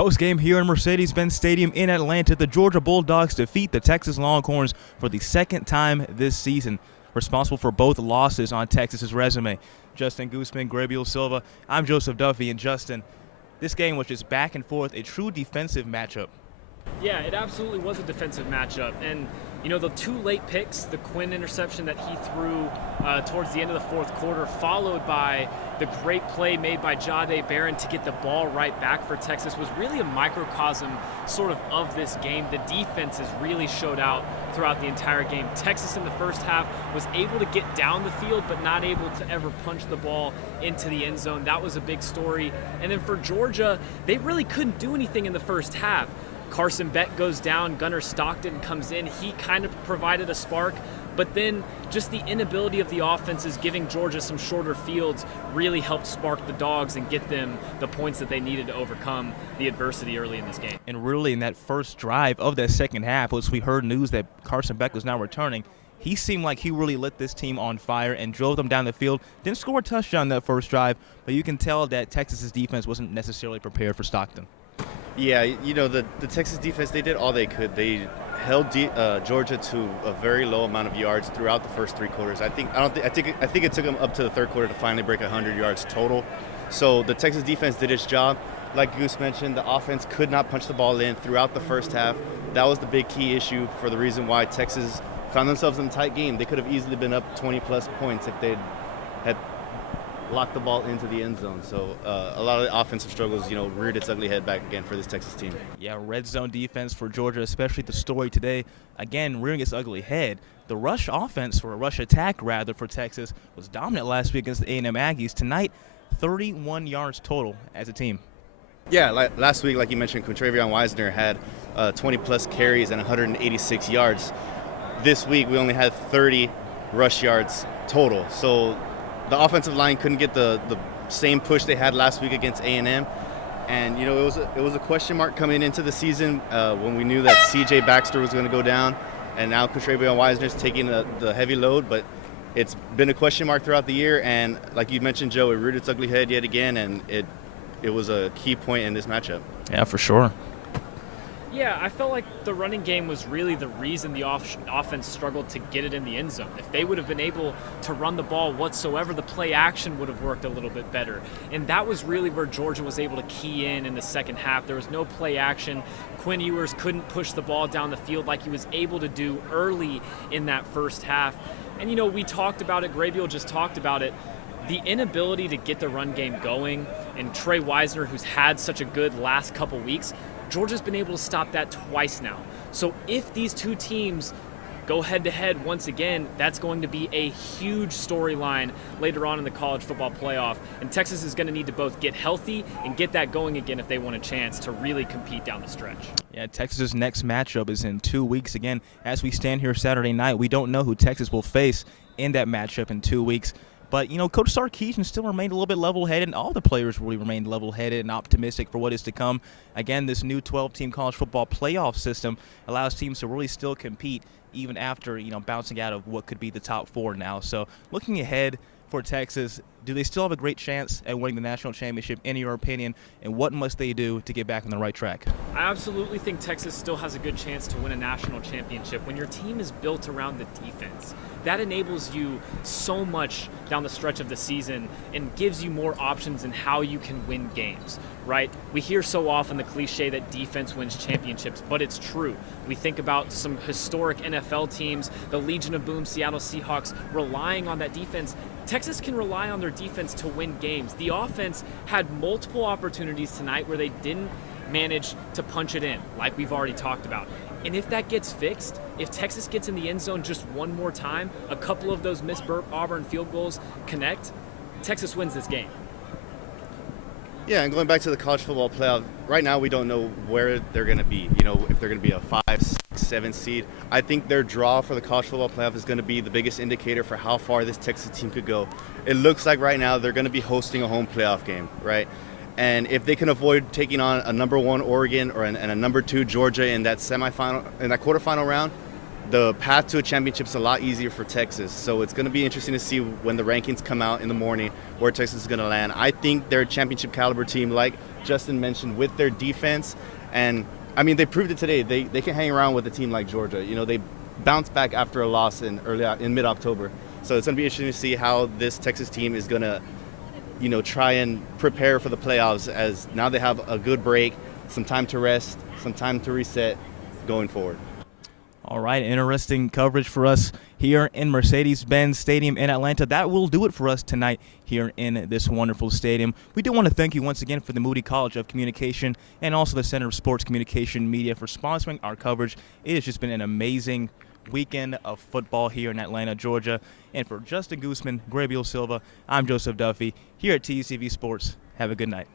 Postgame here in Mercedes-Benz Stadium in Atlanta, the Georgia Bulldogs defeat the Texas Longhorns for the second time this season, responsible for both losses on Texas's resume. Justin Guzman, Gabriel Silva, I'm Joseph Duffy, and Justin, this game was just back and forth, a true defensive matchup. Yeah, it absolutely was a defensive matchup, and the two late picks, the Quinn interception that he threw towards the end of the fourth quarter, followed by the great play made by Jahdae Barron to get the ball right back for Texas, was really a microcosm sort of this game. The defenses really showed out throughout the entire game. Texas in the first half was able to get down the field, but not able to ever punch the ball into the end zone. That was a big story. And then for Georgia, they really couldn't do anything in the first half. Carson Beck goes down, Gunnar Stockton comes in. He kind of provided a spark, but then just the inability of the offenses giving Georgia some shorter fields really helped spark the Dogs and get them the points that they needed to overcome the adversity early in this game. And really in that first drive of that second half, once we heard news that Carson Beck was now returning, he seemed like he really lit this team on fire and drove them down the field. Didn't score a touchdown that first drive, but you can tell that Texas's defense wasn't necessarily prepared for Stockton. Yeah, the Texas defense, they did all they could. They held Georgia to a very low amount of yards throughout the first three quarters. I think it took them up to the third quarter to finally break 100 yards total. So the Texas defense did its job. Like Goose mentioned, the offense could not punch the ball in throughout the first half. That was the big key issue for the reason why Texas found themselves in a tight game. They could have easily been up 20-plus points if they had locked the ball into the end zone. So a lot of the offensive struggles, reared its ugly head back again for this Texas team. Yeah, red zone defense for Georgia, especially the story today, again, rearing its ugly head. The rush offense, or a rush attack rather, for Texas was dominant last week against the A&M Aggies. Tonight, 31 yards total as a team. Yeah, last week, like you mentioned, Quintravion Wisner had 20-plus carries and 186 yards. This week, we only had 30 rush yards total. So the offensive line couldn't get the same push they had last week against A&M. And, it was a question mark coming into the season when we knew that C.J. Baxter was going to go down. And now Quintravion Wisner's taking the heavy load. But it's been a question mark throughout the year. And like you mentioned, Joe, it reared its ugly head yet again. And it was a key point in this matchup. Yeah, for sure. Yeah, I felt like the running game was really the reason the offense struggled to get it in the end zone. If they would have been able to run the ball whatsoever, the play action would have worked a little bit better. And that was really where Georgia was able to key in the second half. There was no play action. Quinn Ewers couldn't push the ball down the field like he was able to do early in that first half. And, we talked about it. Gabriel just talked about it. The inability to get the run game going, and Trey Wisner, who's had such a good last couple weeks, Georgia's been able to stop that twice now. So if these two teams go head-to-head once again, that's going to be a huge storyline later on in the college football playoff. And Texas is going to need to both get healthy and get that going again if they want a chance to really compete down the stretch. Yeah, Texas's next matchup is in 2 weeks. Again, as we stand here Saturday night, we don't know who Texas will face in that matchup in 2 weeks. But, Coach Sarkisian still remained a little bit level-headed, and all the players really remained level-headed and optimistic for what is to come. Again, this new 12-team college football playoff system allows teams to really still compete even after, bouncing out of what could be the top four now. So looking ahead for Texas, do they still have a great chance at winning the national championship, in your opinion, and what must they do to get back on the right track? I absolutely think Texas still has a good chance to win a national championship. When your team is built around the defense, that enables you so much down the stretch of the season and gives you more options in how you can win games, right? We hear so often the cliche that defense wins championships, but it's true. We think about some historic NFL teams, the Legion of Boom, Seattle Seahawks, relying on that defense. Texas can rely on their defense to win games. The offense had multiple opportunities tonight where they didn't manage to punch it in, like we've already talked about. And if that gets fixed, if Texas gets in the end zone just one more time, a couple of those missed Auburn field goals connect, Texas wins this game. Yeah, and going back to the college football playoff, right now we don't know where they're going to be. If they're going to be a 5, 6, 7 seed. I think their draw for the college football playoff is going to be the biggest indicator for how far this Texas team could go. It looks like right now they're going to be hosting a home playoff game, right? And if they can avoid taking on a number 1 Oregon and a number 2 Georgia in that quarterfinal round, the path to a championship is a lot easier for Texas. So it's going to be interesting to see when the rankings come out in the morning where Texas is going to land. I think they're a championship caliber team like Justin mentioned, with their defense. And, I mean, they proved it today. They can hang around with a team like Georgia. You know, they bounced back after a loss in mid-October. So it's going to be interesting to see how this Texas team is going to, you know, try and prepare for the playoffs, as now they have a good break, some time to rest, some time to reset going forward. All right, interesting coverage for us here in Mercedes-Benz Stadium in Atlanta. That will do it for us tonight here in this wonderful stadium. We do want to thank you once again for the Moody College of Communication and also the Center of Sports Communication Media for sponsoring our coverage. It has just been an amazing weekend of football here in Atlanta, Georgia. And for Justin Gooseman, Gabriel Silva, I'm Joseph Duffy here at TCV Sports. Have a good night.